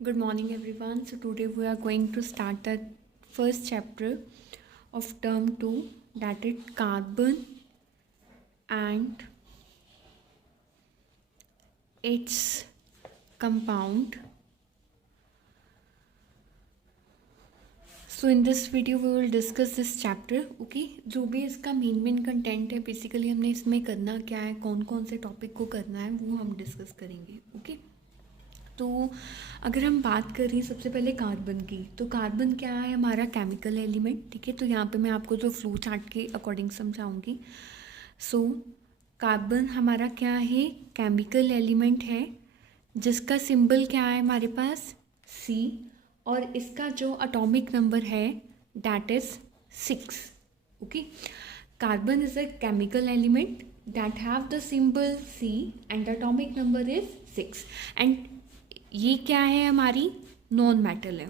Good morning, everyone. So, today we are going to start the first chapter of term 2, that is carbon and its compound. So, in this video, we will discuss this chapter. Okay, जो भी इसका main content है, basically हमने इसमें करना क्या है, कौन कौन से टॉपिक को करना है, वो हम डिस्कस करेंगे. ओके तो अगर हम बात करें सबसे पहले कार्बन की, तो कार्बन क्या है, हमारा केमिकल एलिमेंट. ठीक है, तो यहाँ पे मैं आपको जो फ्लो चार्ट के अकॉर्डिंग समझाऊंगी. सो कार्बन हमारा क्या है, केमिकल एलिमेंट है जिसका सिंबल क्या है हमारे पास, C, और इसका जो एटॉमिक नंबर है that is 6. Okay, carbon is a chemical element that have the symbol C and atomic number is 6. And ये क्या है, हमारी नॉन मेटल है.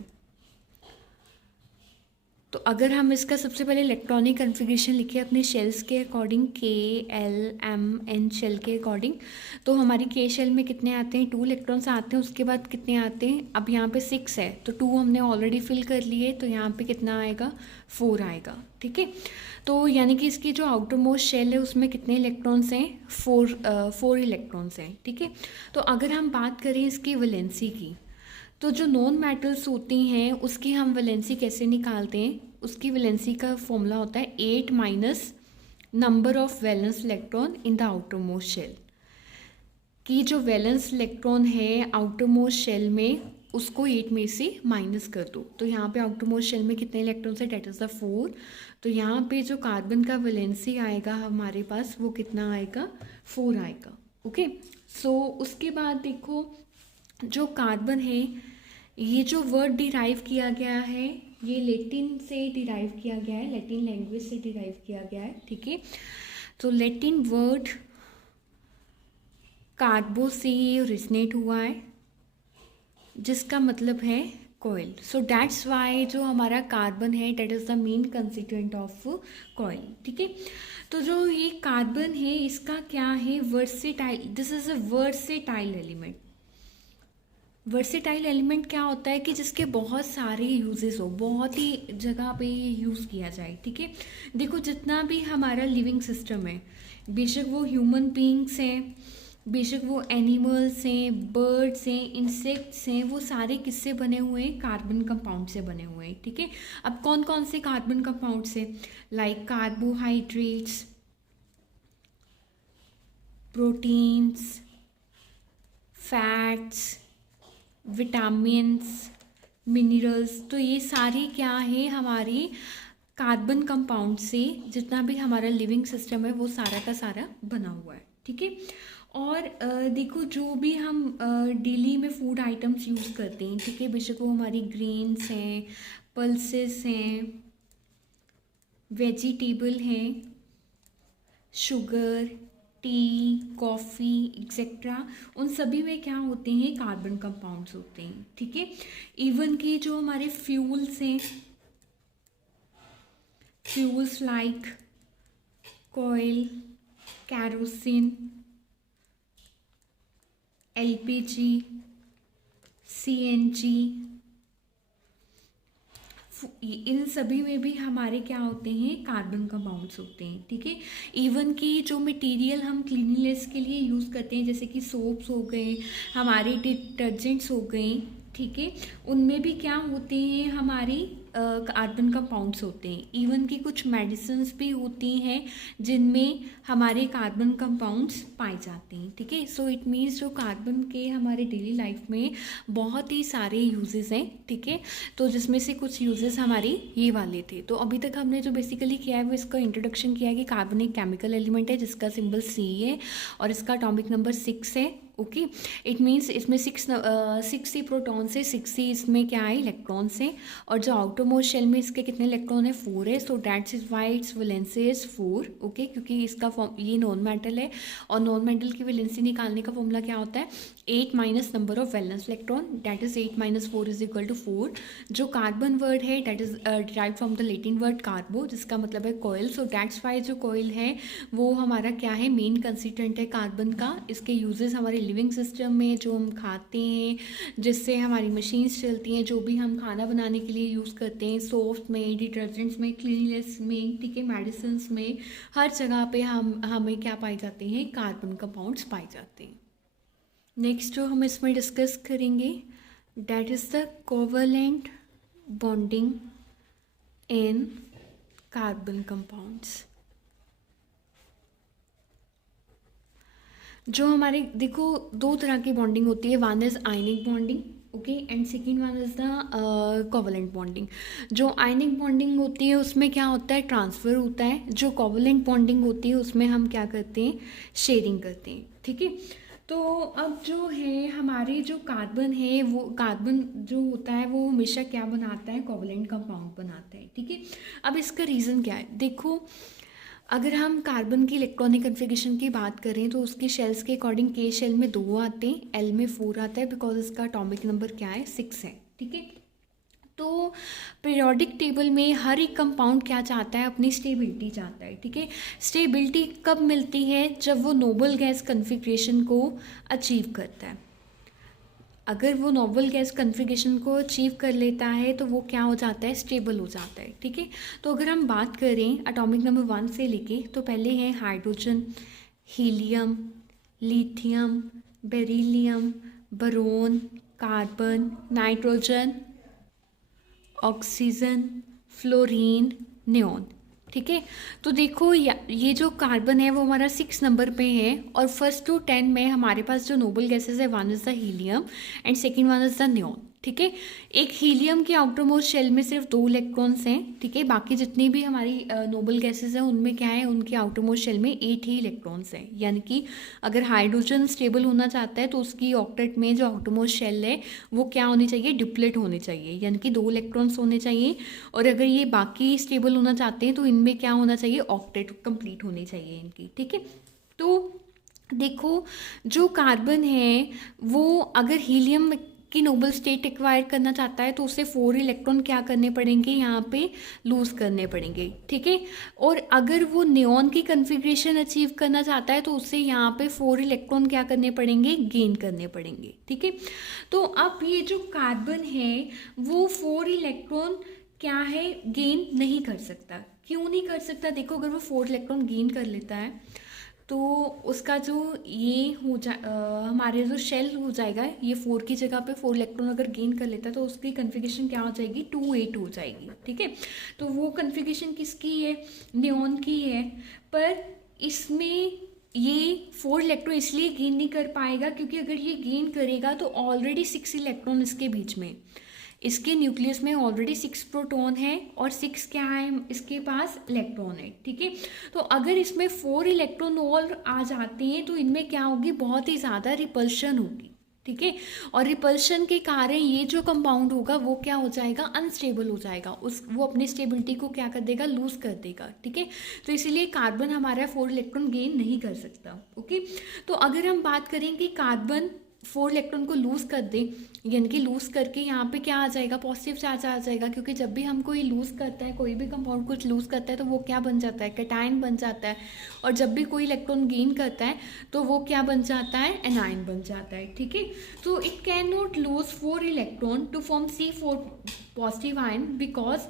तो अगर हम इसका सबसे पहले इलेक्ट्रॉनिक कन्फिग्रेशन लिखे अपने शेल्स के according, K, L, M, N shell के अकॉर्डिंग, तो हमारी K शेल में कितने आते हैं, 2 इलेक्ट्रॉन्स आते हैं. उसके बाद कितने आते हैं, अब यहाँ पे 6 है तो 2 हमने ऑलरेडी फिल कर लिए, तो यहाँ पे कितना आएगा, 4 आएगा. ठीक है, तो यानी कि इसकी जो आउटर मोस्ट शेल है उसमें कितने इलेक्ट्रॉन्स हैं, 4 इलेक्ट्रॉन्स हैं. ठीक है, तो अगर हम बात करें इसकी वैलेंसी की, तो जो नॉन मेटल्स होती हैं उसकी हम वैलेंसी कैसे निकालते हैं, उसकी वैलेंसी का फॉर्मूला होता है 8 minus number of valence electron in the outer most shell. कि जो वैलेंस इलेक्ट्रॉन है आउटर मोस्ट शेल में, उसको 8 में से माइनस कर दो. तो यहाँ पे आउटर मोस्ट शेल में कितने इलेक्ट्रॉन्स है, डेट इज़ द 4. तो यहाँ पे जो कार्बन का वैलेंसी आएगा हमारे पास, वो कितना आएगा, 4 आएगा. ओके, सो उसके बाद देखो, जो कार्बन है, ये जो वर्ड डिराइव किया गया है ये लैटिन से डिराइव किया गया है, लैटिन लैंग्वेज से डिराइव किया गया है. ठीक है, तो लैटिन वर्ड कार्बो से ओरिजिनेट हुआ है जिसका मतलब है कॉइल. सो दैट्स वाई जो हमारा कार्बन है that is the main constituent of coil. ठीक है, तो जो ये कार्बन है इसका क्या है, versatile, this is a versatile element. Versatile element क्या होता है कि जिसके बहुत सारे यूजेस हो, बहुत ही जगह पे ये यूज़ किया जाए. ठीक है, देखो जितना भी हमारा लिविंग सिस्टम है, बेशक वो ह्यूमन बीइंग्स हैं, बेशक वो एनिमल्स हैं, बर्ड्स हैं, इंसेक्ट्स हैं, वो सारे किससे बने हुए हैं, कार्बन कंपाउंड से बने हुए हैं. ठीक है, अब कौन कौन से कार्बन कंपाउंड से, like carbohydrates, proteins, fats, vitamins, minerals, तो ये सारी क्या है, हमारी कार्बन कंपाउंड से जितना भी हमारा लिविंग सिस्टम है वो सारा का सारा बना हुआ है. ठीक है, और देखो जो भी हम डेली में फूड आइटम्स यूज़ करते हैं, ठीक है, बेशक वो हमारी ग्रेन्स हैं, पल्सेस हैं, वेजिटेबल हैं, शुगर, टी, कॉफ़ी एक्सेट्रा, उन सभी में क्या होते हैं, कार्बन कंपाउंड्स होते हैं. ठीक है, इवन कि जो हमारे फ्यूल्स हैं, फ्यूल्स लाइक कोयल, कैरोसिन, LPG, CNG, इन सभी में भी हमारे क्या होते हैं, कार्बन कंपाउंड्स होते हैं. ठीक है, इवन कि जो मटेरियल हम क्लीनलीनेस के लिए यूज़ करते हैं, जैसे कि सोप्स हो गए, हमारे डिटर्जेंट्स हो गए, ठीक है, उनमें भी क्या होते हैं, हमारी कार्बन कंपाउंड्स होते हैं. इवन कि कुछ मेडिसिन्स भी होती हैं जिनमें हमारे कार्बन कंपाउंड्स पाए जाते हैं. ठीक है, सो इट मीन्स जो कार्बन के हमारे डेली लाइफ में बहुत ही सारे यूजेस हैं. ठीक है, तो जिसमें से कुछ यूजेस हमारे ये वाले थे. तो अभी तक हमने जो बेसिकली किया है वो इसका इंट्रोडक्शन किया है कि कार्बन एक केमिकल एलिमेंट है जिसका सिंबल C है और इसका एटॉमिक नंबर 6 है. ओके, इट मीन्स इसमें 6 ही प्रोटॉन्स है, 6 ही इसमें क्या है, इलेक्ट्रॉन्स हैं, और जो आउटर मोस्ट शेल में इसके कितने इलेक्ट्रॉन है, 4 है. So that's is why it's valency is 4. Okay, क्योंकि इसका फॉर्म, ये नॉन मेटल है और नॉन मेटल की वैलेंसी निकालने का फॉर्मूला क्या होता है, 8 minus number of valence electron, that is 8 minus 4 is equal to 4. जो कार्बन वर्ड है that is derive from the Latin word carbo, जिसका मतलब है कोयल. सो दैट्स वाई जो कोयल है वो हमारा क्या है, मेन कंस्टिट्यूएंट है कार्बन का. इसके यूजेस हमारे लिविंग सिस्टम में, जो हम खाते हैं, जिससे हमारी मशीन्स चलती हैं, जो भी हम खाना बनाने के लिए यूज़ करते हैं, सोप्स में, डिटर्जेंट्स में, क्लीननेस में, ठीक है, मेडिसिन में, हर जगह पे हमें क्या पाए जाते हैं, कार्बन कंपाउंड्स पाए जाते हैं। नेक्स्ट जो हम इसमें डिस्कस करेंगे, that is the covalent bonding in carbon compounds. जो हमारे देखो दो तरह की बॉन्डिंग होती है, one is ionic bonding, okay, and second one is the covalent bonding. जो आयनिक बॉन्डिंग होती है उसमें क्या होता है, ट्रांसफ़र होता है। जो कोवलेंट बॉन्डिंग होती है उसमें हम क्या करते हैं, शेयरिंग करते हैं, ठीक है। तो अब जो है हमारे जो कार्बन है, वो कार्बन जो होता है वो हमेशा क्या बनाता है, कोवलेंट कंपाउंड बनाता है, ठीक है। अब इसका रीज़न क्या है, देखो अगर हम कार्बन की इलेक्ट्रॉनिक कन्फिगरेशन की बात करें तो उसकी शेल्स के अकॉर्डिंग के शेल में 2 आते हैं, एल में 4 आता है, बिकॉज इसका एटॉमिक नंबर क्या है, 6 है, ठीक है। तो पीरियोडिक टेबल में हर एक कंपाउंड क्या चाहता है, अपनी स्टेबिलिटी चाहता है, ठीक है। स्टेबिलिटी कब मिलती है, जब वो नोबल गैस कन्फिग्रेशन को अचीव करता है। अगर वो नोबल गैस कन्फिगरेशन को अचीव कर लेता है तो वो क्या हो जाता है, स्टेबल हो जाता है, ठीक है। तो अगर हम बात करें एटॉमिक नंबर 1 से लेके, तो पहले हैं hydrogen, helium, lithium, beryllium, boron, carbon, nitrogen, oxygen, fluorine, neon, ठीक है। तो देखो ये जो कार्बन है वो हमारा 6 नंबर पे है, और फर्स्ट टू 10 में हमारे पास जो नोबल गैसेस है, one is the helium and second one is the neon, ठीक है। एक हीलियम के आउटर मोस्ट शेल में सिर्फ 2 इलेक्ट्रॉन्स हैं, ठीक है। बाकी जितनी भी हमारी नोबल गैसेस हैं उनमें क्या है, उनके आउटर मोस्ट शेल में 8 ही इलेक्ट्रॉन्स हैं। यानी कि अगर हाइड्रोजन स्टेबल होना चाहता है तो उसकी ऑक्टेट में जो आउटर मोस्ट शेल है वो क्या होनी चाहिए, डिप्लेट होनी चाहिए, यानी कि 2 इलेक्ट्रॉन्स होने चाहिए। और अगर ये बाकी स्टेबल होना चाहते हैं तो इनमें क्या होना चाहिए, ऑक्टेट कंप्लीट होनी चाहिए इनकी, ठीक है। तो देखो जो कार्बन है वो अगर हीलियम की नोबल स्टेट एक्वायर करना चाहता है तो उसे 4 इलेक्ट्रॉन क्या करने पड़ेंगे, यहाँ पे लूज़ करने पड़ेंगे, ठीक है। और अगर वो नियॉन की कन्फिग्रेशन अचीव करना चाहता है तो उसे यहाँ पे 4 इलेक्ट्रॉन क्या करने पड़ेंगे, गेन करने पड़ेंगे, ठीक है। तो अब ये जो कार्बन है वो 4 इलेक्ट्रॉन क्या है, गेन नहीं कर सकता। क्यों नहीं कर सकता, देखो अगर वो 4 इलेक्ट्रॉन गेन कर लेता है तो उसका जो ये हमारे जो शेल हो जाएगा, ये 4 की जगह पे 4 इलेक्ट्रॉन अगर गेन कर लेता है तो उसकी कन्फिगरेशन क्या हो जाएगी, 2 8 हो जाएगी, ठीक है। तो वो कन्फिगरेशन किसकी है, नियॉन की है। पर इसमें ये 4 इलेक्ट्रॉन इसलिए गेन नहीं कर पाएगा क्योंकि अगर ये गेन करेगा तो ऑलरेडी 6 इलेक्ट्रॉन इसके बीच में, इसके न्यूक्लियस में ऑलरेडी 6 प्रोटॉन है और 6 क्या है, इसके पास इलेक्ट्रॉन है, ठीक है। तो अगर इसमें 4 इलेक्ट्रॉन और आ जाते हैं तो इनमें क्या होगी, बहुत ही ज़्यादा रिपल्शन होगी, ठीक है। और रिपल्शन के कारण ये जो कंपाउंड होगा वो क्या हो जाएगा, अनस्टेबल हो जाएगा, वो अपनी स्टेबिलिटी को क्या कर देगा, लूज कर देगा, ठीक है। तो इसीलिए कार्बन हमारा 4 इलेक्ट्रॉन गेन नहीं कर सकता, ओके। तो अगर हम बात करें कि कार्बन 4 इलेक्ट्रॉन को लूज़ कर दे, यानी कि लूज़ करके यहाँ पे क्या आ जाएगा, पॉजिटिव चार्ज आ जाएगा, क्योंकि जब भी हम कोई लूज़ करता है, कोई भी कंपाउंड कुछ लूज़ करता है तो वो क्या बन जाता है, कैटायन बन जाता है। और जब भी कोई इलेक्ट्रॉन गेन करता है तो वो क्या बन जाता है, एनायन बन जाता है, ठीक है। तो it can not lose 4 electron to form C4 positive ion, because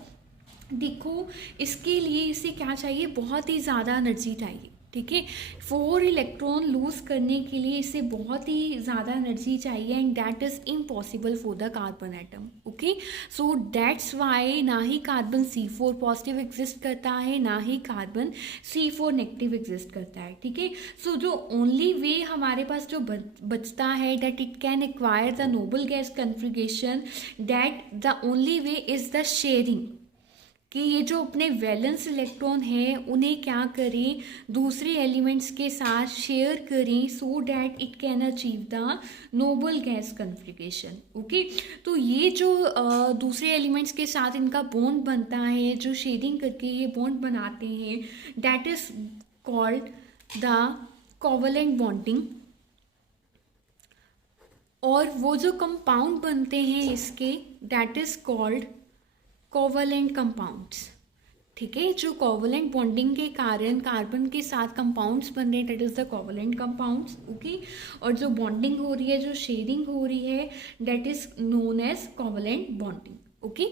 देखो इसके लिए इसे क्या चाहिए, बहुत ही ज़्यादा एनर्जी चाहिए, ठीक है। 4 इलेक्ट्रॉन लूज करने के लिए इसे बहुत ही ज़्यादा एनर्जी चाहिए and that is impossible for the carbon atom, okay. So that's Y ना ही कार्बन C4 पॉजिटिव एग्जिस्ट करता है, ना ही कार्बन C4 नेगेटिव एग्जिस्ट करता है, ठीक है। सो जो ओनली वे हमारे पास जो बचता है, that it can acquire the noble gas configuration, that the only way is the sharing, कि ये जो अपने वैलेंस इलेक्ट्रॉन हैं उन्हें क्या करें, दूसरे एलिमेंट्स के साथ शेयर करें, so that it can achieve the noble gas configuration, okay. तो ये जो दूसरे एलिमेंट्स के साथ इनका बॉन्ड बनता है, जो शेयरिंग करके ये बॉन्ड बनाते हैं, that is called the covalent bonding. और वो जो कंपाउंड बनते हैं इसके, that is called covalent compounds, ठीक है। जो कोवलेंट बॉन्डिंग के कारण कार्बन के साथ कंपाउंड्स बन रहे हैं, that is the covalent compounds. Okay, और जो बॉन्डिंग हो रही है, जो शेयरिंग हो रही है, that is known as covalent bonding. Okay,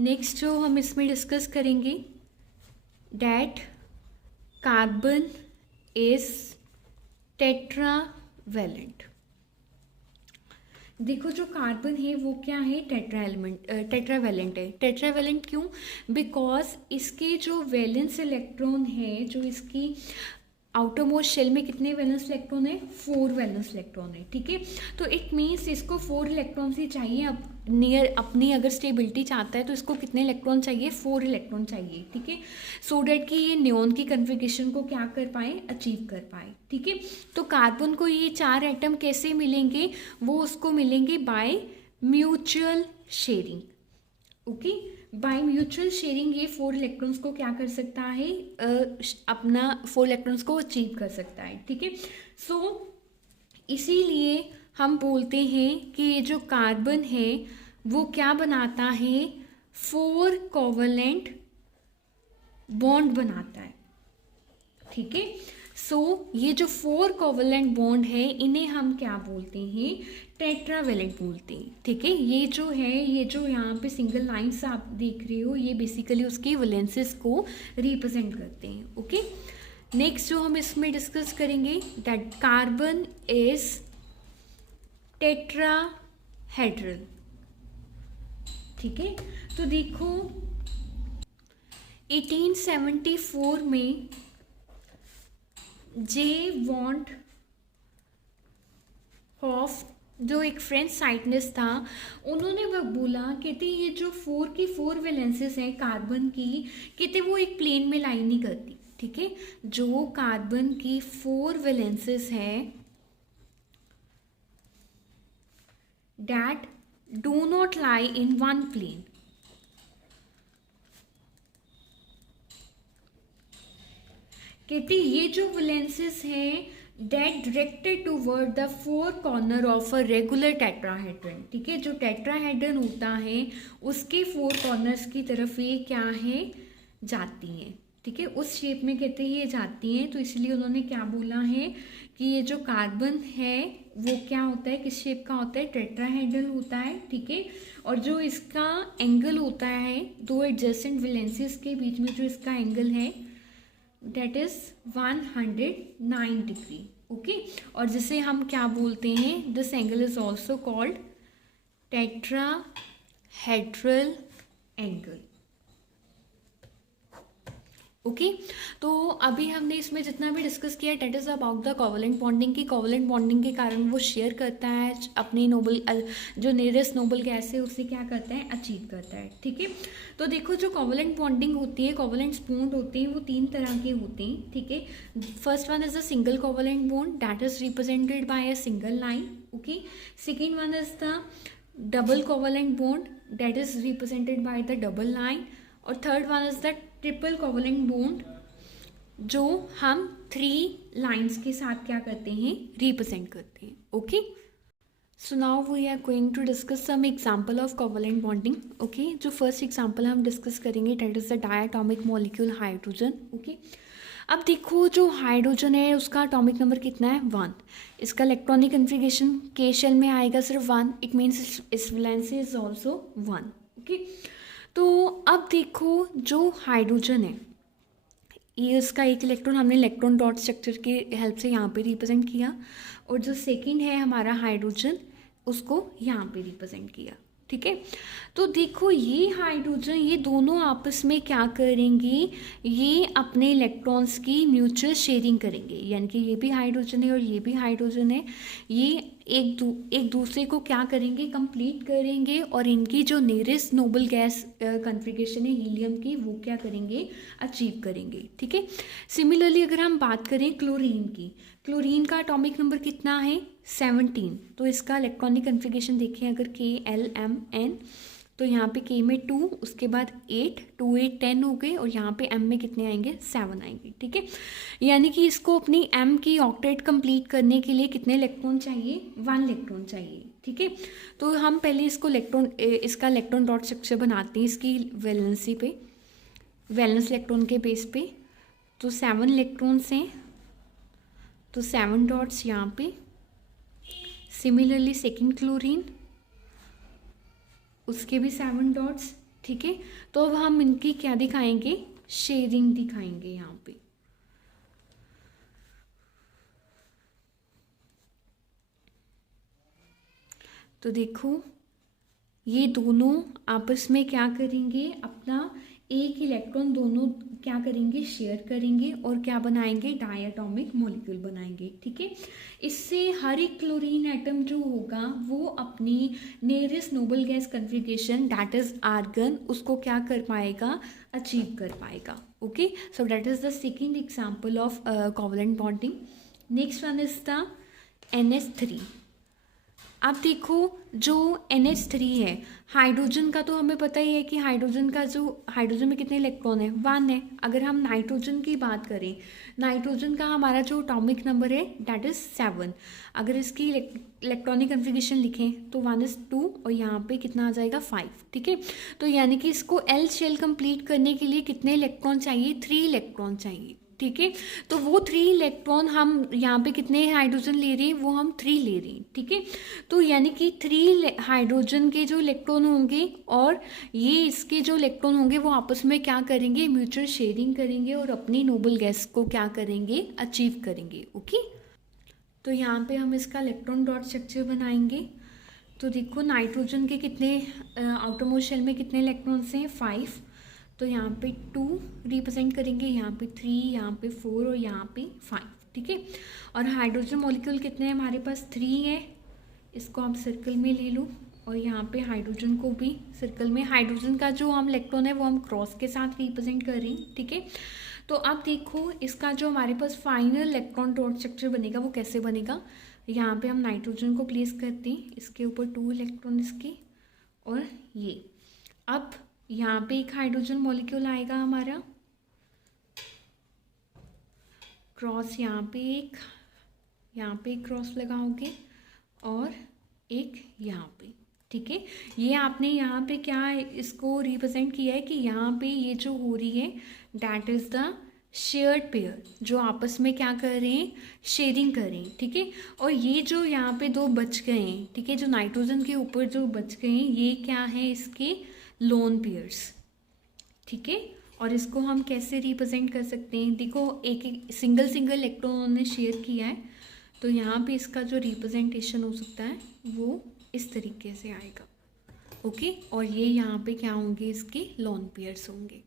next जो हम इसमें डिस्कस करेंगे, दैट कार्बन इज टेट्रावैलेंट। देखो जो कार्बन है वो क्या है, टेट्रावैलेंट है। टेट्रावैलेंट क्यों? बिकॉज इसके जो वैलेंस इलेक्ट्रॉन है, जो इसकी आउटर मोस्ट शेल में कितने वैलेंस इलेक्ट्रॉन है, 4 वैलेंस इलेक्ट्रॉन है। ठीक है, तो इट मीन्स इसको 4 इलेक्ट्रॉन ही चाहिए। अब नियर अपनी अगर स्टेबिलिटी चाहता है तो इसको कितने इलेक्ट्रॉन चाहिए, 4 इलेक्ट्रॉन चाहिए। ठीक है, सो डैट कि ये नियॉन की कन्फिगरेशन को क्या कर पाए, अचीव कर पाए। ठीक है, तो कार्बन को ये 4 एटम कैसे मिलेंगे, वो उसको मिलेंगे by mutual sharing. Okay, by mutual sharing ये 4 इलेक्ट्रॉन्स को क्या कर सकता है, अपना 4 इलेक्ट्रॉन्स को अचीव कर सकता है। ठीक है, सो इसीलिए हम बोलते हैं कि ये जो कार्बन है वो क्या बनाता है, 4 कोवलेंट बॉन्ड बनाता है। ठीक है, सो ये जो 4 कोवलेंट बॉन्ड है इन्हें हम क्या बोलते हैं, टेट्रावैलेंट बोलते हैं। ठीक है, ये जो है, ये जो यहाँ पे सिंगल लाइन्स आप देख रहे हो, ये बेसिकली उसकी वैलेंसेस को रिप्रेजेंट करते हैं। ओके, नेक्स्ट जो हम इसमें डिस्कस करेंगे, दैट कार्बन इज टेट्राहेड्रल। ठीक है, तो देखो 1874 में जे वॉन्ट हॉफ, जो एक फ्रेंच साइंटिस्ट था, उन्होंने वह बोला, कहते ये जो 4 की 4 वैलेंसेस हैं कार्बन की, कहते वो एक प्लेन में लाइन नहीं करती। ठीक है, जो कार्बन की 4 वैलेंसेस है, that do not lie in one plane. कहते ये जो वैलेंसेस हैं that directed toward the 4 corner of a regular tetrahedron। ठीक है, जो टेट्राहेड्रन होता है उसके 4 कॉर्नर्स की तरफ ये क्या है, जाती हैं। ठीक है, उस शेप में कहते हैं ये जाती हैं, तो इसलिए उन्होंने क्या बोला है कि ये जो कार्बन है वो क्या होता है, किस शेप का होता है, टेट्राहेड्रल होता है। ठीक है, और जो इसका एंगल होता है दो एडजेसेंट वैलेंसेस के बीच में, जो इसका एंगल है दैट इज 109 डिग्री। ओके, और जिसे हम क्या बोलते हैं, this angle is also called tetrahedral angle. Okay, तो अभी हमने इसमें जितना भी डिस्कस किया that is about the covalent bonding की। कोवलेंट बॉन्डिंग के कारण वो शेयर करता है अपनी नोबल, जो नियरेस्ट नोबल गैस है उससे क्या करता है, अचीव करता है। ठीक है, तो देखो जो कोवलेंट बॉन्डिंग होती है, कोवलेंट बॉन्ड होते हैं वो 3 तरह के होते हैं। ठीक है, first one is a single covalent bond that is represented by a single line. Okay, second one is the double covalent bond that is represented by the double line, और third one is the triple covalent bond, जो हम 3 lines के साथ क्या करते हैं, represent करते हैं। Okay, so now we are going to discuss some example of covalent bonding. Okay, जो फर्स्ट एग्जांपल हम डिस्कस करेंगे that is the diatomic molecule hydrogen. Okay, अब देखो जो हाइड्रोजन है उसका एटॉमिक नंबर कितना है, 1। इसका इलेक्ट्रॉनिक कन्फिगरेशन के शेल में आएगा सिर्फ 1, इट मीन्स इस वैलेंस इज ऑल्सो 1। ओके, तो अब देखो जो हाइड्रोजन है, ये इसका एक इलेक्ट्रॉन हमने इलेक्ट्रॉन डॉट स्ट्रक्चर के हेल्प से यहाँ पे रिप्रेजेंट किया, और जो सेकंड है हमारा हाइड्रोजन उसको यहाँ पे रिप्रेजेंट किया। ठीक है, तो देखो ये हाइड्रोजन, ये दोनों आपस में क्या करेंगे, ये अपने इलेक्ट्रॉन्स की म्यूचुअल शेयरिंग करेंगे, यानी कि ये भी हाइड्रोजन है और ये भी हाइड्रोजन है, ये एक दूसरे को क्या करेंगे, कंप्लीट करेंगे, और इनकी जो नियरेस्ट नोबल गैस कन्फिगरेशन है हीलियम की, वो क्या करेंगे, अचीव करेंगे। ठीक है, सिमिलरली अगर हम बात करें क्लोरीन की, क्लोरीन का एटॉमिक नंबर कितना है, 17। तो इसका इलेक्ट्रॉनिक कन्फिगरेशन देखें अगर KLMN, तो यहाँ पे K में 2, उसके बाद 8, 2 8 10 हो गए, और यहाँ पे M में कितने आएंगे, 7 आएंगे। ठीक है, यानी कि इसको अपनी M की ऑक्टेट कंप्लीट करने के लिए कितने इलेक्ट्रॉन चाहिए, 1 इलेक्ट्रॉन चाहिए। ठीक है, तो हम पहले इसका इलेक्ट्रॉन डॉट स्ट्रक्चर बनाते हैं इसकी वैलेंसी पे। वैलेंस इलेक्ट्रॉन के बेस पे, तो 7 इलेक्ट्रॉन्स हैं, तो 7 डॉट्स यहाँ पे। सिमिलरली सेकेंड क्लोरीन, उसके भी 7 डॉट्स, ठीक है। तो अब हम इनकी क्या दिखाएंगे, शेयरिंग दिखाएंगे यहाँ पे। तो देखो ये दोनों आपस में क्या करेंगे, अपना एक इलेक्ट्रॉन दोनों क्या करेंगे, शेयर करेंगे और क्या बनाएंगे, डायटोमिक मॉलिक्यूल बनाएंगे, ठीक है। इससे हर एक क्लोरीन एटम जो होगा वो अपनी nearest noble gas configuration that is argon उसको क्या कर पाएगा, अचीव कर पाएगा। Okay, so that is the second example of covalent bonding. Next one is the NH3। अब देखो जो NH3 है, हाइड्रोजन का तो हमें पता ही है कि हाइड्रोजन का जो हाइड्रोजन में कितने इलेक्ट्रॉन है, 1 है। अगर हम नाइट्रोजन की बात करें, नाइट्रोजन का हमारा जो एटॉमिक नंबर है दैट इज़ 7। अगर इसकी इलेक्ट्रॉनिक कन्फिगरेशन लिखें तो 1 is 2 और यहाँ पे कितना आ जाएगा 5, ठीक है। तो यानी कि इसको L शेल कंप्लीट करने के लिए कितने इलेक्ट्रॉन चाहिए, 3 इलेक्ट्रॉन चाहिए, ठीक है। तो वो 3 इलेक्ट्रॉन हम यहाँ पे कितने हाइड्रोजन ले रहे हैं, वो हम 3 ले रहे हैं, ठीक है। तो यानी कि 3 हाइड्रोजन के जो इलेक्ट्रॉन होंगे और ये इसके जो इलेक्ट्रॉन होंगे वो आपस में क्या करेंगे, म्यूचुअल शेयरिंग करेंगे और अपनी नोबल गैस को क्या करेंगे, अचीव करेंगे। ओके, तो यहाँ पे हम इसका इलेक्ट्रॉन डॉट स्ट्रक्चर बनाएंगे। तो देखो नाइट्रोजन के कितने आउटरमोस्ट शेल में कितने इलेक्ट्रॉन्स हैं, 5। तो यहाँ पे 2 रिप्रेजेंट करेंगे, यहाँ पे 3, यहाँ पे 4 और यहाँ पे 5, ठीक है। और हाइड्रोजन मॉलिक्यूल कितने हैं हमारे पास, 3 है। इसको आप सर्कल में ले लो और यहाँ पे हाइड्रोजन को भी सर्कल में, हाइड्रोजन का जो हम इलेक्ट्रॉन है वो हम क्रॉस के साथ रिप्रेजेंट कर रहे हैं, ठीक है। तो अब देखो इसका जो हमारे पास फाइनल इलेक्ट्रॉन डॉट स्ट्रक्चर बनेगा वो कैसे बनेगा। यहाँ पे हम नाइट्रोजन को प्लेस करते हैं, इसके ऊपर 2 इलेक्ट्रॉन इसके और ये। अब यहाँ पे एक हाइड्रोजन मॉलिक्यूल आएगा हमारा, क्रॉस यहाँ पे एक क्रॉस लगाओगे और एक यहाँ पे, ठीक है। ये आपने यहाँ पे क्या इसको रिप्रेजेंट किया है कि यहाँ पे ये जो हो रही है that is the shared pair, जो आपस में क्या कर रहे हैं, शेयरिंग कर रहे हैं, ठीक है। और ये जो यहाँ पे 2 बच गए हैं, ठीक है, जो नाइट्रोजन के ऊपर जो बच गए हैं ये क्या है, इसके लोन पेयर्स, ठीक है। और इसको हम कैसे रिप्रेजेंट कर सकते हैं, देखो एक सिंगल इलेक्ट्रॉन उन्होंने शेयर किया है, तो यहाँ पे इसका जो रिप्रेजेंटेशन हो सकता है वो इस तरीके से आएगा। ओके, और ये यहाँ पे क्या होंगे, इसके लोन पेयर्स होंगे।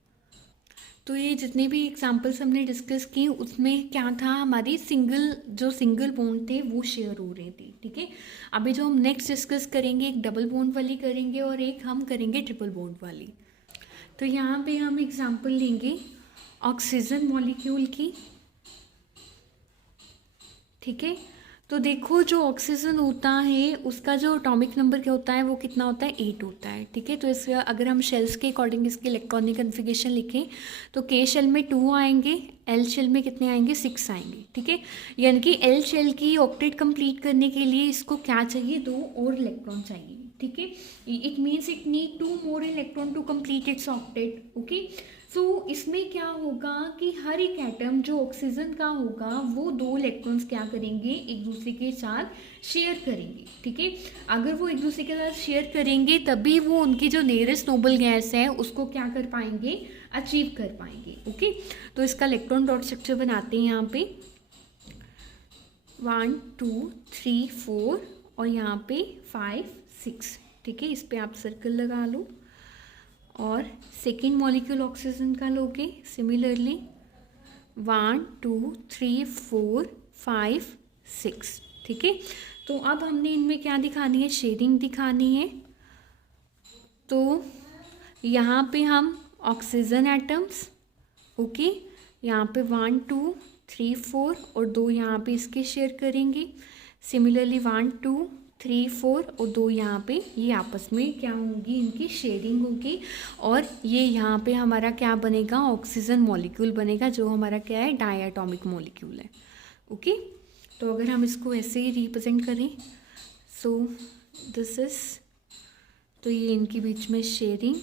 तो ये जितने भी एग्जाम्पल्स हमने डिस्कस किए उसमें क्या था, हमारी सिंगल बॉन्ड थे वो शेयर हो रहे थे, ठीक है। अभी जो हम नेक्स्ट डिस्कस करेंगे एक डबल बॉन्ड वाली करेंगे और एक हम करेंगे ट्रिपल बॉन्ड वाली। तो यहाँ पे हम एग्जाम्पल लेंगे ऑक्सीजन मॉलिक्यूल की, ठीक है। तो देखो जो ऑक्सीजन होता है उसका जो एटॉमिक नंबर क्या होता है, वो कितना होता है, 8 होता है, ठीक है। तो इससे अगर हम शेल्स के अकॉर्डिंग इसकी इलेक्ट्रॉनिक कन्फिगरेशन लिखें तो के शेल में 2 आएंगे, एल शेल में कितने आएंगे, 6 आएंगे, ठीक है। यानी कि एल शेल की ऑक्टेट कंप्लीट करने के लिए इसको क्या चाहिए, 2 और इलेक्ट्रॉन चाहिए, ठीक है। It means it need 2 more electron to complete its octet. Okay, so इसमें क्या होगा कि हर एक एटम जो ऑक्सीजन का होगा वो 2 इलेक्ट्रॉन्स क्या करेंगे, एक दूसरे के साथ शेयर करेंगे, ठीक है। अगर वो एक दूसरे के साथ शेयर करेंगे तभी वो उनकी जो नियरेस्ट नोबल गैस है उसको क्या कर पाएंगे, अचीव कर पाएंगे। ओके, तो इसका इलेक्ट्रॉन डॉट स्ट्रक्चर बनाते हैं यहाँ पे 1 2 3 4 और यहाँ पे 5 6, ठीक है। इस पर आप सर्कल लगा लो और सेकेंड मॉलिक्यूल ऑक्सीजन का लोगे सिमिलरली 1 2 3 4 5 6, ठीक है। तो अब हमने इनमें क्या दिखानी है, शेयरिंग दिखानी है। तो यहाँ पे हम ऑक्सीजन एटम्स, ओके, यहाँ पे 1 2 3 4 और 2 यहाँ पे इसके शेयर करेंगे। सिमिलरली 1 2 3 4 और 2 यहाँ पे ये आपस में क्या होंगी, इनकी शेयरिंग होगी और ये यहाँ पे हमारा क्या बनेगा, ऑक्सीजन मॉलिक्यूल बनेगा जो हमारा क्या है, डायटोमिक मॉलिक्यूल है। ओके, तो अगर हम इसको ऐसे ही रिप्रेजेंट करें सो दिस इज, तो ये इनके बीच में शेयरिंग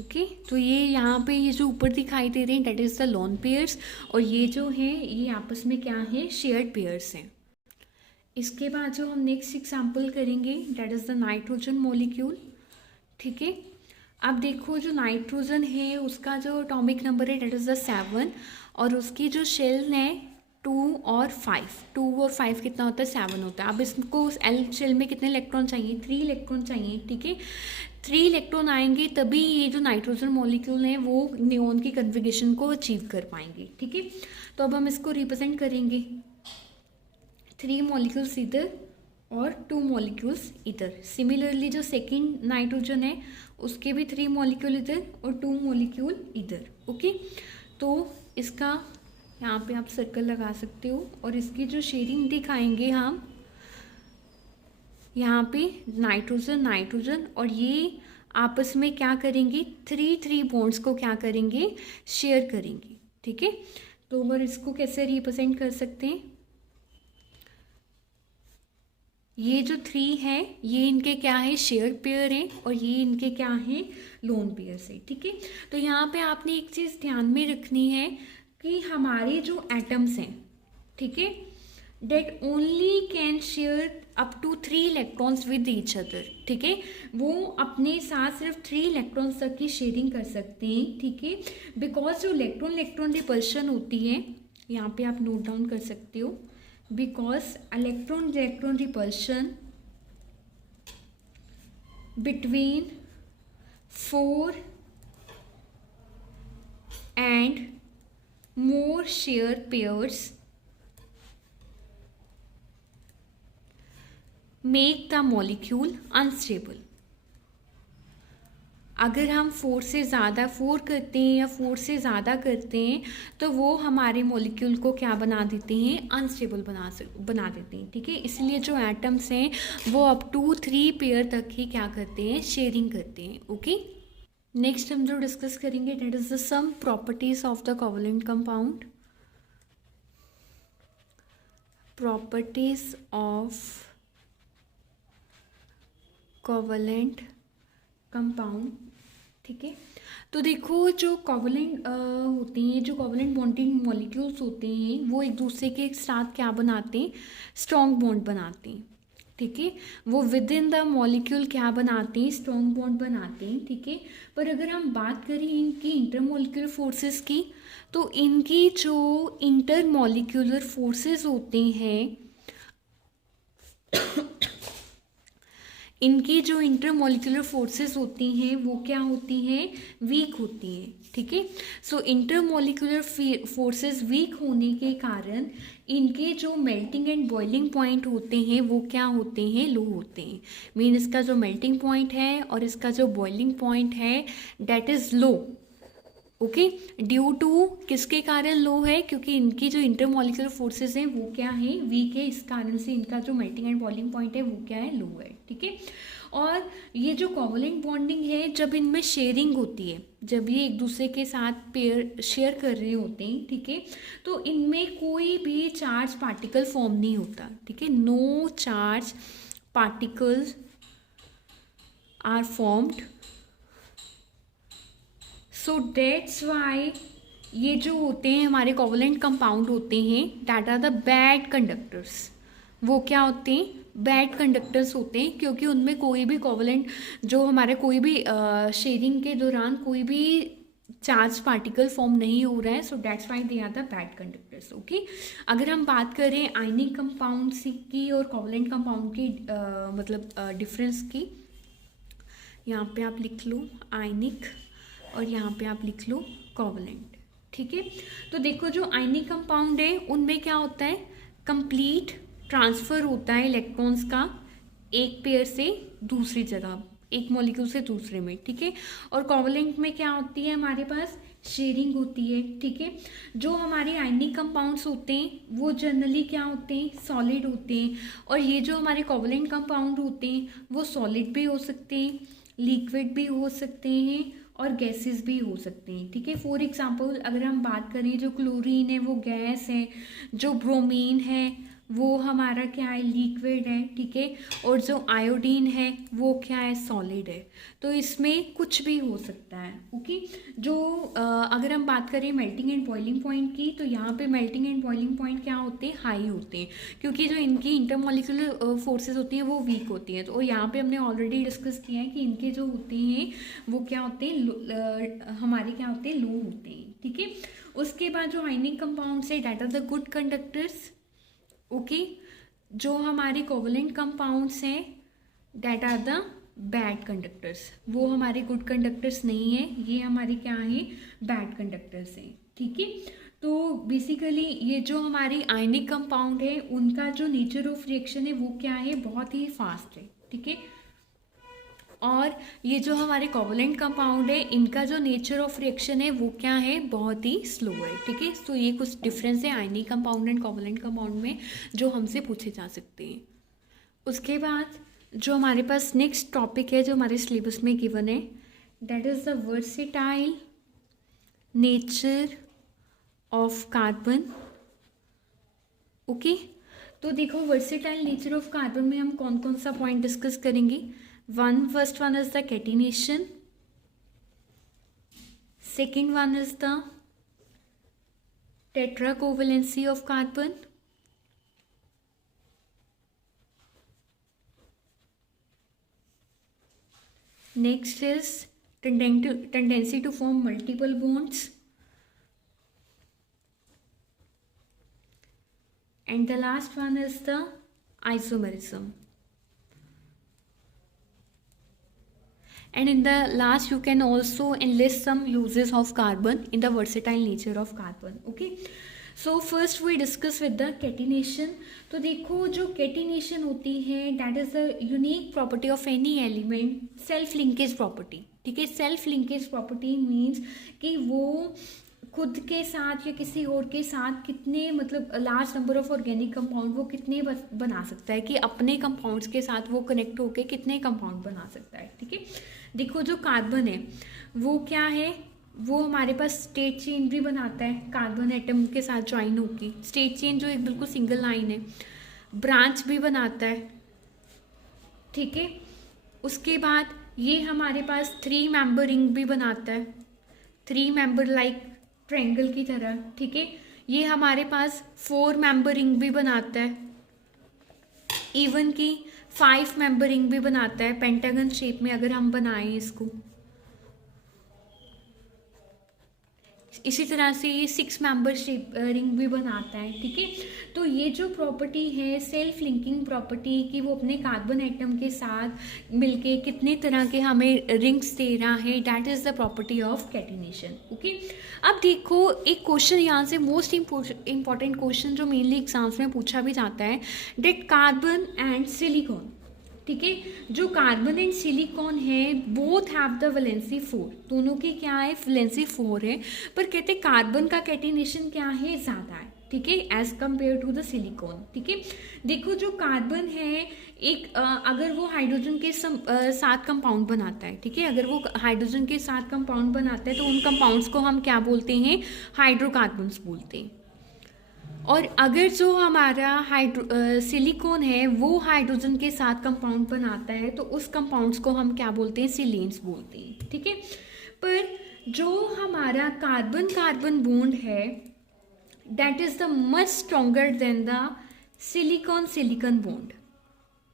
ओके, तो ये यहाँ पे ये जो ऊपर दिखाई दे रहे हैं that is the lone pairs, और ये जो है ये आपस में क्या है, शेयर्ड पेयर्स हैं। इसके बाद जो हम नेक्स्ट एग्जांपल करेंगे that is the nitrogen molecule. ठीक है, अब देखो जो नाइट्रोजन है उसका जो एटॉमिक नंबर है दैट इज़ द 7, और उसकी जो शेल है 2 और 5, 2 और 5 कितना होता है, 7 होता है। अब इसको एल शेल में कितने इलेक्ट्रॉन चाहिए, 3 इलेक्ट्रॉन चाहिए। ठीक है, 3 इलेक्ट्रॉन आएंगे तभी ये जो नाइट्रोजन मॉलिक्यूल है वो नियॉन की कन्फिगरेशन को अचीव कर पाएंगे। ठीक है, तो अब हम इसको रिप्रेजेंट करेंगे 3 मॉलिक्यूल्स इधर और 2 मॉलिक्यूल्स इधर। सिमिलरली जो सेकंड नाइट्रोजन है उसके भी 3 मॉलिक्यूल इधर और 2 मॉलिक्यूल इधर। ओके, तो इसका यहाँ पे आप सर्कल लगा सकते हो, और इसकी जो शेयरिंग दिखाएंगे हम यहाँ पे नाइट्रोजन नाइट्रोजन, और ये आपस में क्या करेंगे, 3 बॉन्ड्स को क्या करेंगे, शेयर करेंगे। ठीक है, तो अगर इसको कैसे रिप्रेजेंट कर सकते हैं, ये जो 3 है ये इनके क्या है, शेयर्ड पेयर है, और ये इनके क्या है, लोन पेयर है। ठीक है, तो यहाँ पे आपने एक चीज़ ध्यान में रखनी है कि हमारे जो एटम्स हैं, ठीक है, that only can share up to 3 electrons with each other. ठीक है, वो अपने साथ सिर्फ 3 इलेक्ट्रॉन्स तक की शेयरिंग कर सकते हैं। ठीक है, बिकॉज जो इलेक्ट्रॉन इलेक्ट्रॉन रिपल्शन होती है, यहाँ पे आप नोट डाउन कर सकते हो, because electron repulsion between 4 and more shear pairs make the molecule unstable। अगर हम 4 से ज़्यादा 4 करते हैं या 4 से ज़्यादा करते हैं तो वो हमारे मॉलिक्यूल को क्या बना देते हैं, अनस्टेबल बना देते हैं। ठीक है, इसलिए जो एटम्स हैं वो अप टू 3 पेयर तक ही क्या करते हैं, शेयरिंग करते हैं। ओके, नेक्स्ट हम जो डिस्कस करेंगे that is the some properties of the covalent compound. Properties of covalent compound. ठीक है, तो देखो जो कोवलेंट होते हैं, जो कोवलेंट बॉन्डिंग मॉलिक्यूल्स होते हैं वो एक दूसरे के साथ क्या बनाते हैं, स्ट्रॉन्ग बॉन्ड बनाते हैं। ठीक है, वो विद इन द मॉलिक्यूल क्या बनाते हैं, स्ट्रॉन्ग बॉन्ड बनाते हैं। ठीक है, पर अगर हम बात करें इनकी इंटरमॉलिक्यूलर फोर्सेस की, तो इनकी जो इंटरमॉलिक्यूलर फोर्सेस होते हैं इनकी जो इंटरमॉलिक्यूलर फोर्सेस होती हैं वो क्या होती हैं, वीक होती हैं। ठीक है, सो इंटरमॉलिक्यूलर फोर्सेस वीक होने के कारण इनके जो मेल्टिंग एंड बॉइलिंग पॉइंट होते हैं वो क्या होते हैं, लो होते हैं। मीन इसका जो मेल्टिंग पॉइंट है और इसका जो बॉइलिंग पॉइंट है that is low. Okay, due to किसके कारण लो है, क्योंकि इनकी जो इंटरमॉलिक्यूलर फोर्सेस हैं वो क्या है, वीक है, इस कारण से इनका जो मेल्टिंग एंड बॉइलिंग पॉइंट है वो क्या है, लो है। ठीक है, और ये जो कोवलेंट बॉन्डिंग है जब इनमें शेयरिंग होती है, जब ये एक दूसरे के साथ पेयर शेयर कर रहे होते हैं, ठीक है, तो इनमें कोई भी चार्ज पार्टिकल फॉर्म नहीं होता। ठीक है, no charge particles are formed. So that's why ये जो होते हैं हमारे कोवलेंट कंपाउंड होते हैं that are the bad conductors. वो क्या होते हैं, बैड कंडक्टर्स होते हैं, क्योंकि उनमें कोई भी कोवलेंट जो हमारे कोई भी शेयरिंग के दौरान कोई भी चार्ज पार्टिकल फॉर्म नहीं हो रहा है। So that's why they are the bad conductors. Okay, अगर हम बात करें आयनिक कंपाउंड्स की और कोवलेंट कंपाउंड की मतलब डिफरेंस की, यहाँ पे आप लिख लो आयनिक और यहाँ पे आप लिख लो कोवलेंट। ठीक है, तो देखो जो आयनिक कंपाउंड है उनमें क्या होता है, कंप्लीट ट्रांसफ़र होता है इलेक्ट्रॉन्स का एक पेयर से दूसरी जगह, एक मॉलिक्यूल से दूसरे में। ठीक है, और कोवलेंट में क्या होती है, हमारे पास शेयरिंग होती है। ठीक है, जो हमारे आयनिक कंपाउंड्स होते हैं वो जनरली क्या होते हैं, सॉलिड होते हैं, और ये जो हमारे कोवलेंट कंपाउंड होते हैं वो सॉलिड भी हो सकते हैं, लिक्विड भी हो सकते हैं और गैसेस भी हो सकते हैं। ठीक है, फॉर एग्जांपल अगर हम बात करें जो क्लोरीन है वो गैस है, जो ब्रोमीन है वो हमारा क्या है, लिक्विड है, ठीक है। और जो आयोडीन है वो क्या है, सॉलिड है। तो इसमें कुछ भी हो सकता है, ओके। जो अगर हम बात करें मेल्टिंग एंड बॉइलिंग पॉइंट की, तो यहाँ पे मेल्टिंग एंड बॉइलिंग पॉइंट क्या होते हैं, हाई होते हैं, क्योंकि जो इनकी इंटरमॉलिक्यूलर फोर्सेस होती हैं वो वीक होती हैं। तो यहाँ पे हमने ऑलरेडी डिस्कस किया है कि इनके जो होते हैं वो क्या होते हैं, हमारे क्या होते हैं, लो होते हैं, ठीक है। उसके बाद जो आयनिक कंपाउंड्स है that are the good conductors, okay. जो हमारे कोवलेंट कंपाउंड्स हैं that are the bad conductors, वो हमारे गुड कंडक्टर्स नहीं है, ये हमारे क्या है, बैड कंडक्टर्स हैं, ठीक है। तो बेसिकली ये जो हमारी आयनिक कंपाउंड है उनका जो नेचर ऑफ रिएक्शन है वो क्या है, बहुत ही फास्ट है, ठीक है। और ये जो हमारे कोवलेंट कंपाउंड है इनका जो नेचर ऑफ रिएक्शन है वो क्या है, बहुत ही स्लो है, ठीक है। तो ये कुछ डिफरेंस है ionic compound and covalent compound में जो हमसे पूछे जा सकते हैं। उसके बाद जो हमारे पास नेक्स्ट टॉपिक है जो हमारे सिलेबस में गिवन है that is the versatile nature of carbon, okay. तो देखो वर्सेटाइल नेचर ऑफ कार्बन में हम कौन कौन सा पॉइंट डिस्कस करेंगे। First one is the catenation, second one is the tetracovalency of carbon, next is tendency to form multiple bonds, and the last one is the isomerism. And in the last you can also enlist some uses of carbon in the versatile nature of carbon, okay. So first we discuss with the catenation. तो देखो जो catenation होती है that is the unique property of any element, self linkage property, ठीक है। Self linkage property means कि वो खुद के साथ या किसी और के साथ कितने मतलब large number of organic compound वो कितने बना सकता है, कि अपने कंपाउंड्स के साथ वो कनेक्ट होकर कितने कंपाउंड बना सकता है, ठीक है। देखो जो कार्बन है वो क्या है, वो हमारे पास स्टेट चेन भी बनाता है कार्बन एटम के साथ ज्वाइन होगी, स्टेट चेन जो एक बिल्कुल सिंगल लाइन है, ब्रांच भी बनाता है, ठीक है। उसके बाद ये हमारे पास 3 मेंबर रिंग भी बनाता है, 3 मेंबर लाइक ट्रायंगल की तरह, ठीक है। ये हमारे पास 4 मेंबर रिंग भी बनाता है, इवन की 5 मेंबर रिंग भी बनाता है पेंटागन शेप में अगर हम बनाएं इसको। इसी तरह से ये 6 मेंबर शेप रिंग भी बनाता है, ठीक है। तो ये जो प्रॉपर्टी है सेल्फ लिंकिंग प्रॉपर्टी कि वो अपने कार्बन एटम के साथ मिलके कितने तरह के हमें रिंग्स दे रहा है, that is the property of catenation, okay. अब देखो एक क्वेश्चन यहाँ से मोस्ट इम्पॉर्टेंट क्वेश्चन जो मेनली एग्जाम्स में पूछा भी जाता है, डेट कार्बन एंड सिलिकॉन, ठीक है। जो कार्बन एंड सिलिकॉन है बोथ हैव द वैलेंसी 4, दोनों की क्या है, वैलेंसी 4 है, पर कहते हैं कार्बन का कैटिनेशन क्या है, ज़्यादा है, ठीक है, as compare to the silicon, ठीक है। देखो जो कार्बन है एक अगर वो हाइड्रोजन के साथ कंपाउंड बनाता है, ठीक है, अगर वो हाइड्रोजन के साथ कंपाउंड बनाता है तो उन कंपाउंड्स को हम क्या बोलते हैं, हाइड्रोकार्बन्स बोलते हैं। और अगर जो हमारा सिलिकॉन है वो हाइड्रोजन के साथ कंपाउंड बनाता है तो उस कंपाउंड्स को हम क्या बोलते हैं, सिलीन्स बोलते हैं, ठीक है। पर जो हमारा कार्बन कार्बन बॉन्ड है that is the much stronger than the silicon silicon bond,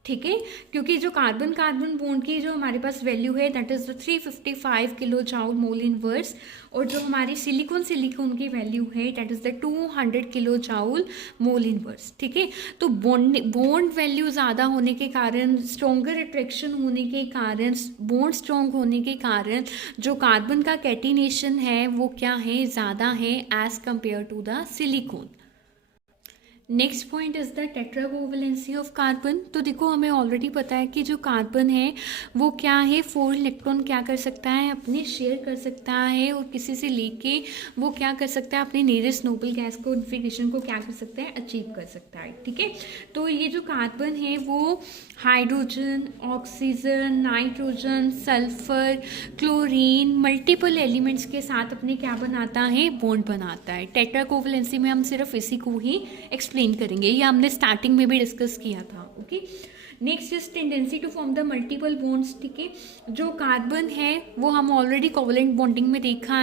ठीक है, क्योंकि जो कार्बन कार्बन बॉन्ड की जो हमारे पास वैल्यू है that is 355 kilo joule mole inverse, और जो हमारी सिलिकॉन सिलिकॉन की वैल्यू है that is the 200 kilo joule mole inverse, ठीक है। तो बॉन्ड वैल्यू ज़्यादा होने के कारण, स्ट्रॉन्गर अट्रैक्शन होने के कारण, बॉन्ड स्ट्रॉन्ग होने के कारण जो कार्बन का कैटिनेशन है वो क्या है, ज़्यादा है as compare to the silicon. Next point is the tetracovalency of carbon. तो देखो हमें ऑलरेडी पता है कि जो कार्बन है वो क्या है, 4 इलेक्ट्रॉन क्या कर सकता है, अपने शेयर कर सकता है, और किसी से लेके वो क्या कर सकता है, अपने नियरेस्ट नोबल गैस कॉन्फिगरेशन को क्या कर सकता है, अचीव कर सकता है, ठीक है। तो ये जो कार्बन है वो hydrogen, oxygen, nitrogen, sulphur, chlorine, multiple elements के साथ अपने क्या बनाता है, बॉन्ड बनाता है। टेट्राकोवलेंसी में हम सिर्फ इसी को ही एक्सप्लेन एक्सप्लेन करेंगे, ये हमने स्टार्टिंग में भी डिस्कस किया था। Okay, next is tendency to form the multiple bonds. ठीक है, जो कार्बन है वो हम ऑलरेडी कोवलेंट बॉन्डिंग में देखा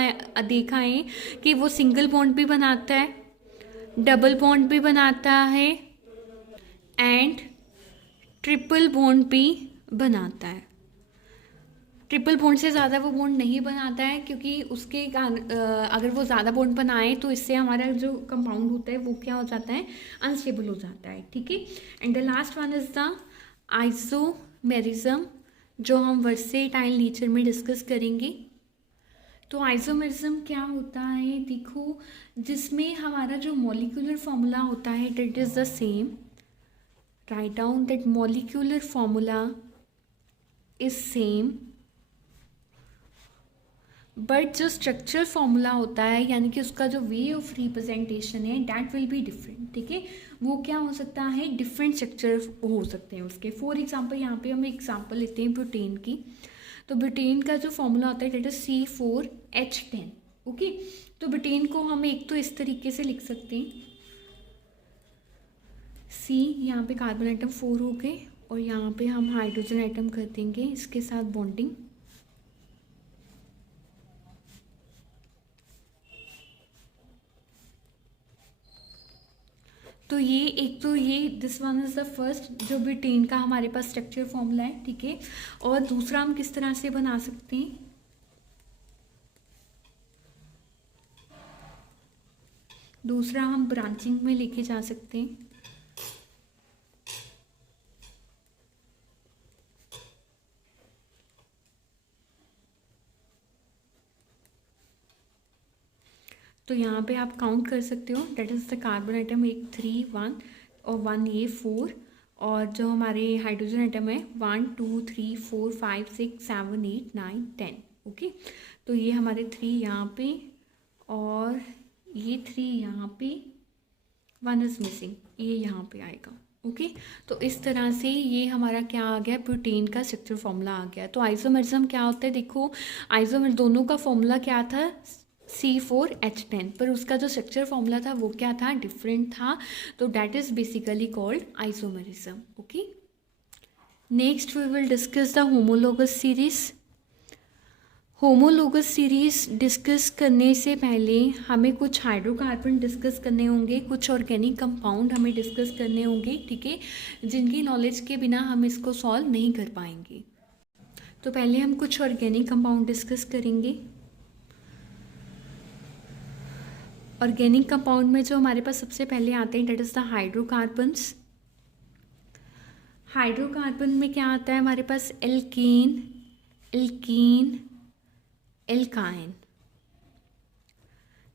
है कि वो सिंगल बॉन्ड भी बनाता है, डबल बॉन्ड भी बनाता है एंड ट्रिपल बॉन्ड भी बनाता है। ट्रिपल बॉन्ड से ज़्यादा वो बॉन्ड नहीं बनाता है, क्योंकि उसके अगर वो ज़्यादा बॉन्ड बनाए तो इससे हमारा जो कंपाउंड होता है वो क्या हो जाता है, अनस्टेबल हो जाता है। ठीक है, and the last one is the isomerism, जो हम वर्सेटाइल नेचर में डिस्कस करेंगे। तो आइसोमेरिज्म क्या होता है, देखो, जिसमें हमारा जो मॉलिक्यूलर फॉर्मूला होता है that is the same, write down that molecular formula is same, but जो स्ट्रक्चरल फॉर्मूला होता है यानी कि उसका जो वे ऑफ रिप्रेजेंटेशन है दैट विल बी डिफरेंट। ठीक है, वो क्या हो सकता है, डिफरेंट स्ट्रक्चर हो सकते हैं उसके। फॉर एग्जांपल यहाँ पे हम एग्जांपल लेते हैं ब्यूटेन की। तो ब्यूटेन का जो फॉर्मूला होता है दैट इज C4H10। ओके, तो ब्यूटेन को हम एक तो इस तरीके से लिख सकते हैं, C, यहाँ पे कार्बन आइटम 4 हो गए और यहाँ पे हम हाइड्रोजन आइटम कर देंगे इसके साथ बॉन्डिंग। तो ये एक तो ये this one is the first जो ब्यूटेन का हमारे पास स्ट्रक्चर फॉर्मूला है। ठीक है, और दूसरा हम किस तरह से बना सकते हैं, दूसरा हम ब्रांचिंग में लेके जा सकते हैं। तो यहाँ पे आप काउंट कर सकते हो, that is the carbon atom 1 3 1 और 1 ये 4, और जो हमारे हाइड्रोजन आइटम है 1 2 3 4 5 6 7 8 9 10। ओके, तो ये हमारे 3 यहाँ पे और ये 3 यहाँ पे, 1 इज़ मिसिंग, ये यहाँ पे आएगा। ओके, तो इस तरह से ये हमारा क्या आ गया, ब्यूटेन का स्ट्रक्चर फॉर्मूला आ गया। तो आइसोमेरिज्म क्या होता है, देखो आइसोमेर दोनों का फॉर्मूला क्या था, C4H10, पर उसका जो स्ट्रक्चर फॉर्मूला था वो क्या था, डिफरेंट था। तो that is basically called isomerism. Okay, next we will discuss the homologous series. Homologous series discuss करने से पहले हमें कुछ हाइड्रोकार्बन डिस्कस करने होंगे, कुछ ऑर्गेनिक कंपाउंड हमें डिस्कस करने होंगे। ठीक है, जिनकी नॉलेज के बिना हम इसको सॉल्व नहीं कर पाएंगे। तो पहले हम कुछ ऑर्गेनिक कंपाउंड डिस्कस करेंगे। ऑर्गेनिक कंपाउंड में जो हमारे पास सबसे पहले आते हैं that is the hydrocarbons. Hydrocarbon में क्या आता है हमारे पास, एल्कीन, एल्कीन, एल्काइन।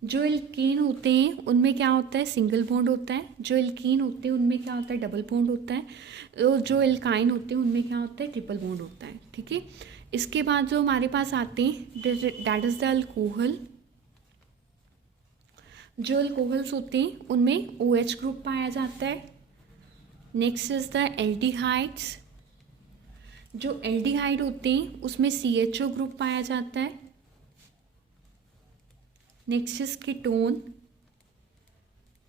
जो एल्कीन होते हैं उनमें क्या होता है, सिंगल बॉन्ड होता है। जो एल्कीन होते हैं उनमें क्या होता है, डबल बॉन्ड होता है। और जो एल्काइन होते हैं उनमें क्या होता है, ट्रिपल बॉन्ड होता है। ठीक है, इसके बाद जो हमारे पास आते हैं दैट इज़ द अल्कोहल। जो अल्कोहल्स होते हैं उनमें OH ग्रुप पाया जाता है। Next is the aldehydes. जो एल्डिहाइड होते हैं उसमें CHO ग्रुप पाया जाता है। Next is ketone.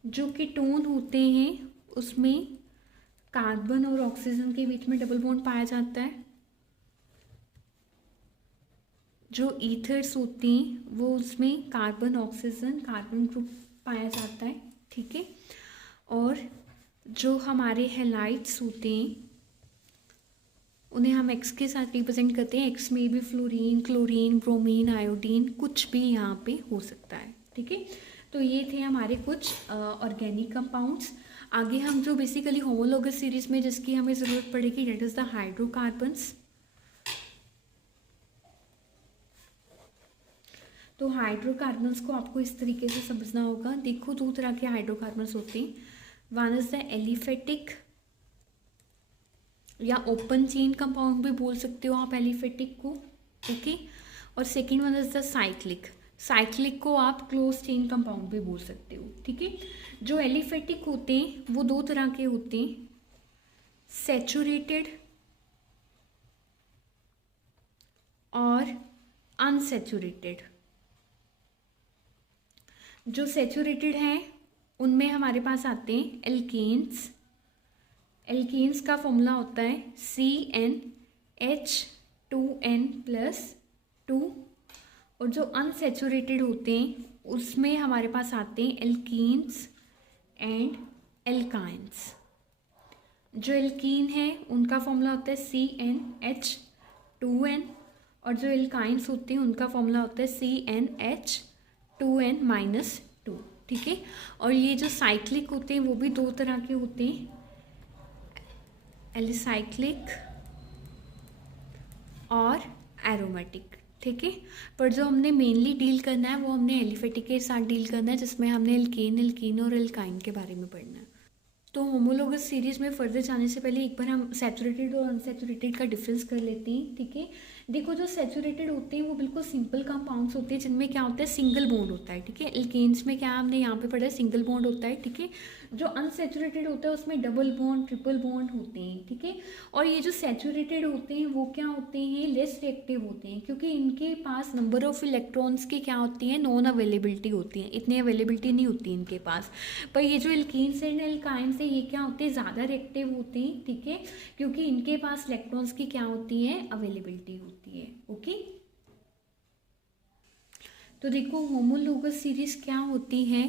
जो कीटोन होते हैं उसमें कार्बन और ऑक्सीजन के बीच में डबल बॉन्ड पाया जाता है। जो ईथर्स होते हैं वो उसमें कार्बन ऑक्सीजन कार्बन ग्रुप पाया जाता है। ठीक है, और जो हमारे हैलाइड्स होते हैं उन्हें हम X के साथ रिप्रेजेंट करते हैं। X में भी फ्लोरीन, क्लोरीन, ब्रोमीन, आयोडीन कुछ भी यहाँ पे हो सकता है। ठीक है, तो ये थे हमारे कुछ ऑर्गेनिक कंपाउंड्स। आगे हम जो बेसिकली होमोलोगस सीरीज में जिसकी हमें ज़रूरत पड़ेगी डेट इज़ द हाइड्रोकार्बन्स। तो हाइड्रोकार्बन्स को आपको इस तरीके से समझना होगा। देखो, 2 तरह के हाइड्रोकार्बन्स होते हैं। वन इज द एलिफेटिक या ओपन चेन कंपाउंड भी बोल सकते हो आप एलिफेटिक को। ओके, और second one is the cyclic. Cyclic को आप क्लोज चेन कंपाउंड भी बोल सकते हो। ठीक है, जो एलिफेटिक होते हैं वो 2 तरह के होते हैं, सैचुरेटेड और अनसैचुरेटेड। जो सैचुरेटेड हैं उनमें हमारे पास आते हैं एल्केन्स। एल्केन्स का फॉर्मूला होता है CnH2n+2। और जो अनसेचुरेटेड होते हैं उसमें हमारे पास आते हैं एल्कीन्स एंड एल्काइंस। जो एल्कीन है उनका फॉर्मूला होता है CnH2n, और जो एल्काइंस होते हैं उनका फॉर्मूला होता है CnH2n-2। ठीक है। और ये जो साइक्लिक होते हैं वो भी दो तरह के होते हैं, एलिसाइक्लिक और एरोमेटिक। ठीक है। पर जो हमने मेनली डील करना है वो हमने एलिफेटिक के साथ डील करना है, जिसमें हमने एल्केन, एल्कीन और एल्काइन के बारे में पढ़ना है। तो होमोलोगस सीरीज में फर्दर जाने से पहले एक बार हम सैचुरेटेड और अनसैचुरेटेड का डिफरेंस कर लेते हैं। ठीक है। देखो, जो सैचुरेटेड होते हैं वो बिल्कुल सिंपल कंपाउंड्स होते हैं जिनमें क्या होता है, सिंगल बॉन्ड होता है। ठीक है। एल्केन्स में क्या हमने यहाँ पे पढ़ा है, सिंगल बॉन्ड होता है। ठीक है। जो अनसैचुरेटेड होता है उसमें डबल बॉन्ड, ट्रिपल बॉन्ड होते हैं। ठीक है। और ये जो सैचुरेटेड होते हैं वो क्या होते हैं, लेस रिएक्टिव होते हैं, क्योंकि इनके पास नंबर ऑफ इलेक्ट्रॉन्स की क्या होती है, नॉन अवेलेबिलिटी होती है, इतनी अवेलेबिलिटी नहीं होती इनके पास। पर ये जो एल्कीन्स एंड एल्काइंस है ये क्या होते हैं, ज़्यादा रिएक्टिव होते हैं। ठीक है। क्योंकि इनके पास इलेक्ट्रॉन्स की क्या होती है, अवेलेबिलिटी होती है। ओके। तो देखो, होमोलोगस सीरीज क्या होती है,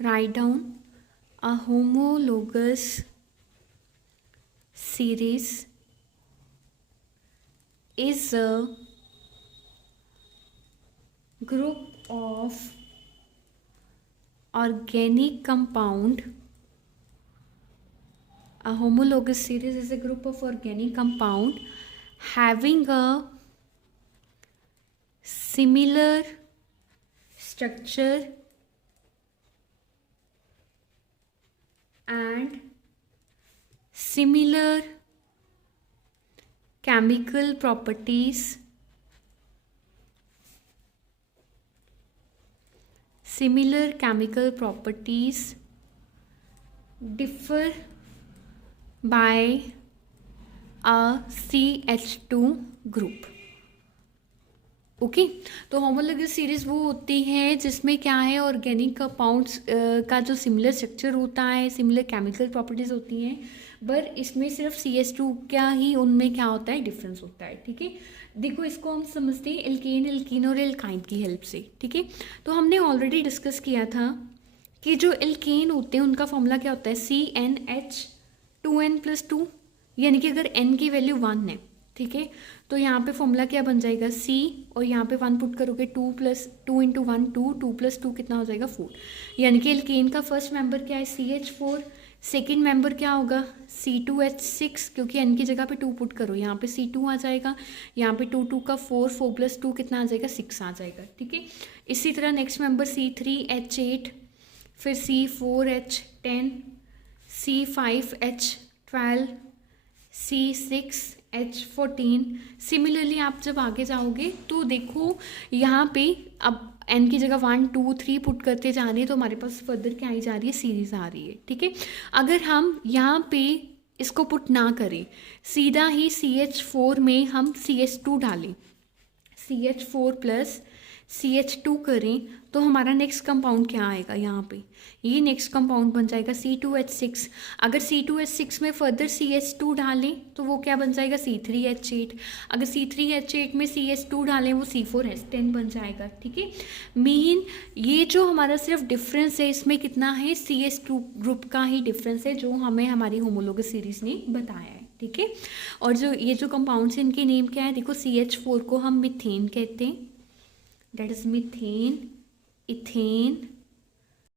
write down a homologous series is a group of organic compound. A homologous series is a group of organic compound having a similar structure and similar chemical properties, differ by a CH2 group. Okay. तो homologous series वो होती है जिसमें क्या है, organic compounds का जो similar structure होता है, सिमिलर केमिकल प्रॉपर्टीज होती हैं, पर इसमें सिर्फ CH2 क्या ही उनमें क्या होता है, डिफरेंस होता है। ठीक है। देखो, इसको हम समझते हैं एल्केन, एल्कीन और एल्काइन की हेल्प से। ठीक है। तो हमने ऑलरेडी डिस्कस किया था कि जो एल्केन होते हैं उनका फॉर्मूला क्या होता है, CnH2n+2, यानी कि अगर n की वैल्यू 1 है, ठीक है, तो यहाँ पे फॉर्मूला क्या बन जाएगा, C, और यहाँ पे 1 पुट करोगे, 2 + 2 × 1 2, 2 + 2 कितना हो जाएगा, 4। यानी कि एल्केन का फर्स्ट मेंबर क्या है, CH4, सेकेंड मेंबर क्या होगा, C2H6, क्योंकि n की जगह पे 2 पुट करो, यहाँ पे C2 आ जाएगा, यहाँ पे 2 2 का 4, 4 + 2 कितना आ जाएगा, 6 आ जाएगा। ठीक है। इसी तरह नेक्स्ट मेंबर C3H8, फिर C4H10, C5H12, C6H14। सिमिलरली आप जब आगे जाओगे तो देखो यहाँ पे अब n की जगह 1 2 3 पुट करते जा रहे हैं, तो हमारे पास फर्दर क्या आई जा रही है, सीरीज आ रही है। ठीक है। अगर हम यहाँ पे इसको पुट ना करें, सीधा ही CH4 में हम CH2 डालें, CH4 + CH2 करें, तो हमारा नेक्स्ट कंपाउंड क्या आएगा, यहाँ पे ये नेक्स्ट कंपाउंड बन जाएगा C2H6। अगर C2H6 में फर्दर CH2 डालें तो वो क्या बन जाएगा, C3H8। अगर C3H8 में CH2 डालें वो C4H10 बन जाएगा। ठीक है। मीन ये जो हमारा सिर्फ डिफरेंस है इसमें कितना है, CH2 ग्रुप का ही डिफरेंस है, जो हमें हमारी होमोलोगस सीरीज ने बताया है। ठीक है। और जो ये जो कंपाउंड्स हैं इनके नेम क्या है, देखो, CH4 को हम मीथेन कहते हैं, डेट इज मीथेन, इथेन,